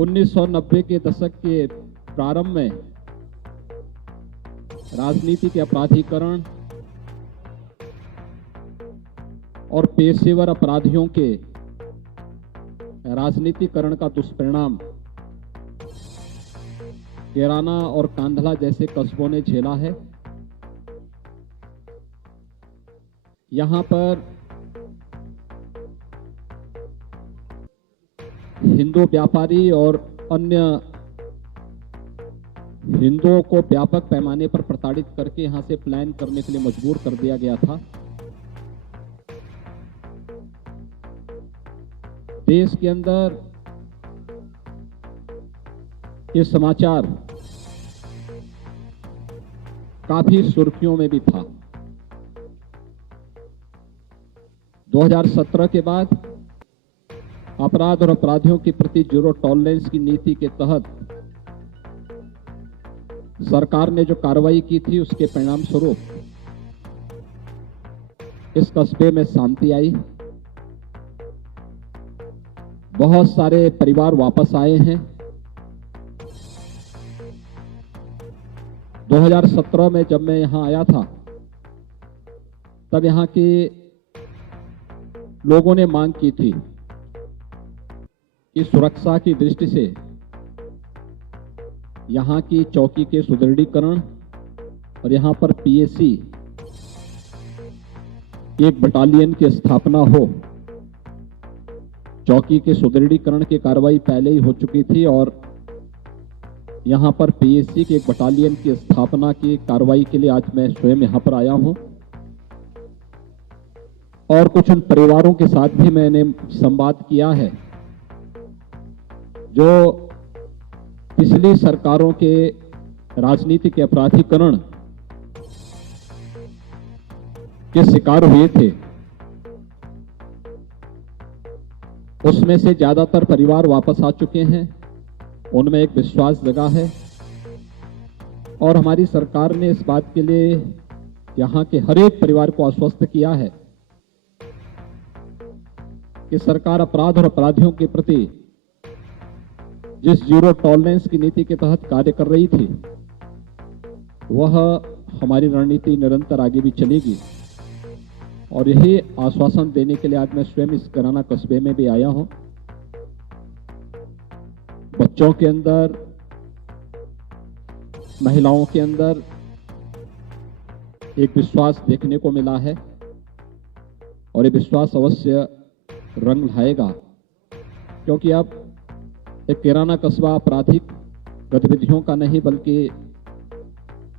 1990 के दशक के प्रारंभ में राजनीति के अपराधीकरण और पेशेवर अपराधियों के राजनीतिकरण का दुष्परिणाम कैराना और कांधला जैसे कस्बों ने झेला है। यहां पर हिंदू व्यापारी और अन्य हिंदुओं को व्यापक पैमाने पर प्रताड़ित करके यहां से पलायन करने के लिए मजबूर कर दिया गया था। देश के अंदर ये समाचार काफी सुर्खियों में भी था। 2017 के बाद अपराध और अपराधियों के प्रति जीरो टॉलरेंस की नीति के तहत सरकार ने जो कार्रवाई की थी, उसके परिणाम स्वरूप इस कस्बे में शांति आई। बहुत सारे परिवार वापस आए हैं। 2017 में जब मैं यहां आया था, तब यहां के लोगों ने मांग की थी कि सुरक्षा की दृष्टि से यहां की चौकी के सुदृढ़ीकरण और यहां पर पीएसी एक बटालियन की स्थापना हो। चौकी के सुदृढ़ीकरण की कार्रवाई पहले ही हो चुकी थी और यहां पर पीएसी के एक बटालियन की स्थापना की कार्रवाई के लिए आज मैं स्वयं यहां पर आया हूं और कुछ उन परिवारों के साथ भी मैंने संवाद किया है जो पिछली सरकारों के राजनीति के अपराधीकरण के शिकार हुए थे। उसमें से ज्यादातर परिवार वापस आ चुके हैं। उनमें एक विश्वास जगा है और हमारी सरकार ने इस बात के लिए यहां के हर एक परिवार को आश्वस्त किया है कि सरकार अपराध और अपराधियों के प्रति जिस जीरो टॉलरेंस की नीति के तहत कार्य कर रही थी, वह हमारी रणनीति निरंतर आगे भी चलेगी। और यही आश्वासन देने के लिए आज मैं स्वयं इस कैराना कस्बे में भी आया हूं। बच्चों के अंदर, महिलाओं के अंदर एक विश्वास देखने को मिला है और ये विश्वास अवश्य रंग लाएगा, क्योंकि अब एक कैराना कस्बा आपराधिक गतिविधियों का नहीं बल्कि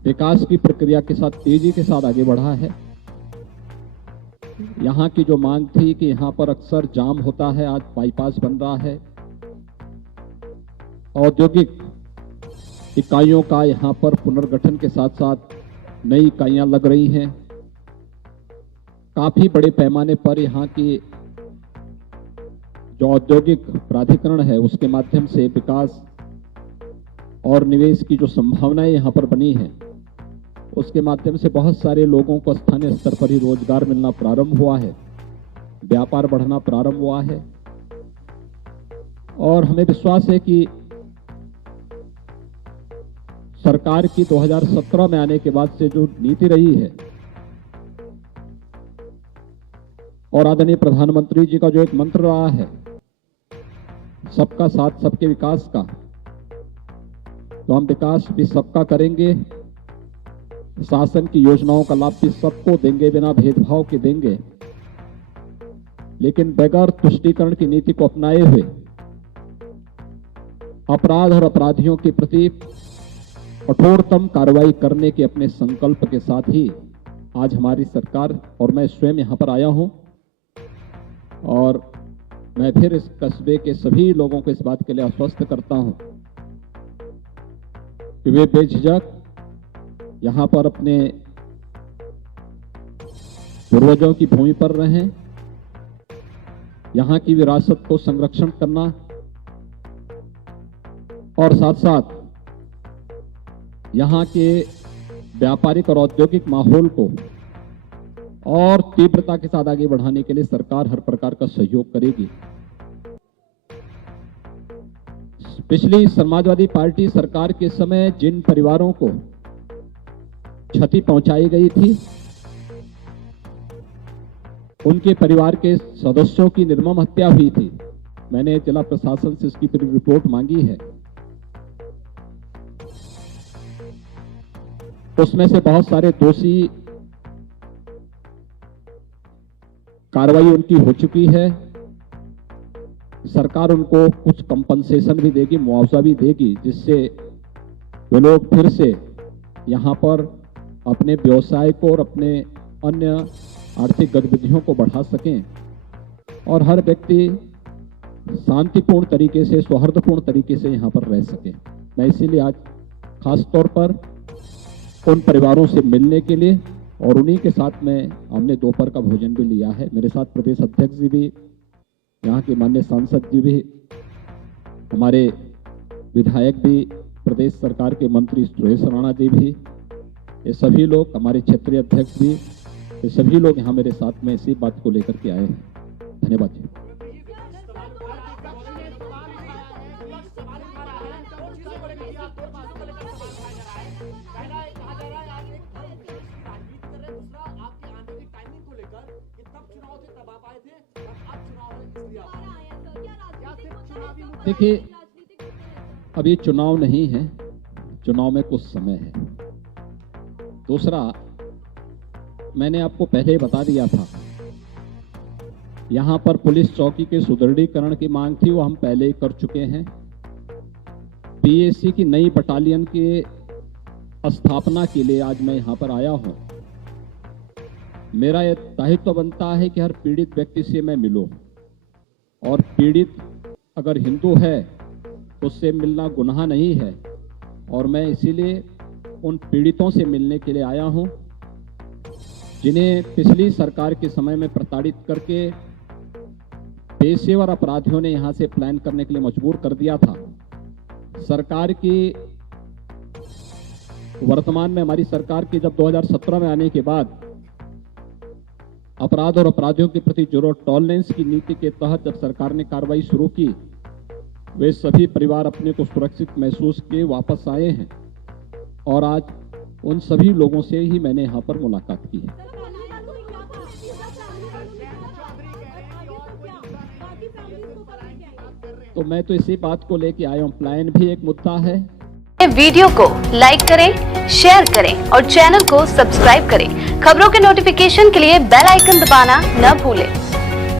विकास की प्रक्रिया के साथ तेजी के साथ आगे बढ़ा है। यहां की जो मांग थी कि यहां पर अक्सर जाम होता है, आज बाईपास बन रहा है। औद्योगिक इकाइयों का यहां पर पुनर्गठन के साथ साथ नई इकाइयां लग रही हैं। काफी बड़े पैमाने पर यहां की जो औद्योगिक प्राधिकरण है, उसके माध्यम से विकास और निवेश की जो संभावनाएं यहां पर बनी हैं, उसके माध्यम से बहुत सारे लोगों को स्थानीय स्तर पर ही रोजगार मिलना प्रारंभ हुआ है, व्यापार बढ़ना प्रारंभ हुआ है। और हमें विश्वास है कि सरकार की 2017 में आने के बाद से जो नीति रही है और आदरणीय प्रधानमंत्री जी का जो एक मंत्र रहा है, सबका साथ सबके विकास का, तो हम विकास भी सबका करेंगे, शासन की योजनाओं का लाभ भी सबको देंगे, बिना भेदभाव के देंगे, लेकिन बगैर तुष्टीकरण की नीति को अपनाए हुए अपराध और अपराधियों के प्रति कठोरतम कार्रवाई करने के अपने संकल्प के साथ ही आज हमारी सरकार और मैं स्वयं यहां पर आया हूं। और मैं फिर इस कस्बे के सभी लोगों को इस बात के लिए आश्वस्त करता हूं कि वे बेझिझक यहां पर अपने पूर्वजों की भूमि पर रहें। यहां की विरासत को संरक्षण करना और साथ साथ यहां के व्यापारिक और औद्योगिक माहौल को और तीव्रता के साथ आगे बढ़ाने के लिए सरकार हर प्रकार का सहयोग करेगी। पिछली समाजवादी पार्टी सरकार के समय जिन परिवारों को क्षति पहुंचाई गई थी, उनके परिवार के सदस्यों की निर्मम हत्या हुई थी। मैंने जिला प्रशासन से इसकी पूरी रिपोर्ट मांगी है। उसमें से बहुत सारे दोषी कार्रवाई उनकी हो चुकी है। सरकार उनको कुछ कंपनसेशन भी देगी, मुआवजा भी देगी, जिससे वे लोग फिर से यहां पर अपने व्यवसाय को और अपने अन्य आर्थिक गतिविधियों को बढ़ा सकें और हर व्यक्ति शांतिपूर्ण तरीके से, सौहार्दपूर्ण तरीके से यहां पर रह सके। मैं इसीलिए आज खास तौर पर उन परिवारों से मिलने के लिए और उन्हीं के साथ में हमने दोपहर का भोजन भी लिया है। मेरे साथ प्रदेश अध्यक्ष जी भी, यहाँ के माननीय सांसद जी भी, हमारे विधायक भी, प्रदेश सरकार के मंत्री सुरेश राणा जी भी, ये सभी लोग, हमारे क्षेत्रीय अध्यक्ष भी, ये सभी लोग यहाँ मेरे साथ में इसी बात को लेकर के आए हैं। धन्यवाद जी। देखिए, अब ये चुनाव नहीं है, चुनाव में कुछ समय है। दूसरा, मैंने आपको पहले ही बता दिया था, यहां पर पुलिस चौकी के सुदृढ़ीकरण की मांग थी, वो हम पहले ही कर चुके हैं। पीएसी की नई बटालियन के स्थापना के लिए आज मैं यहां पर आया हूं। मेरा यह दायित्व बनता है कि हर पीड़ित व्यक्ति से मैं मिलूं, और पीड़ित अगर हिंदू है उससे मिलना गुनाह नहीं है, और मैं इसीलिए उन पीड़ितों से मिलने के लिए आया हूं जिन्हें पिछली सरकार के समय में प्रताड़ित करके पेशेवर अपराधियों ने यहां से प्लान करने के लिए मजबूर कर दिया था। सरकार की वर्तमान में, हमारी सरकार की जब 2017 में आने के बाद अपराध और अपराधियों के प्रति जीरो टॉलरेंस की नीति के तहत जब सरकार ने कार्रवाई शुरू की, वे सभी परिवार अपने को सुरक्षित महसूस किए वापस आए हैं, और आज उन सभी लोगों से ही मैंने यहां पर मुलाकात की है। तो मैं तो इसी बात को लेके आया हूं, प्लान भी एक मुद्दा है। वीडियो को लाइक करें, शेयर करें और चैनल को सब्सक्राइब करें। खबरों के नोटिफिकेशन के लिए बेल आइकन दबाना न भूलें।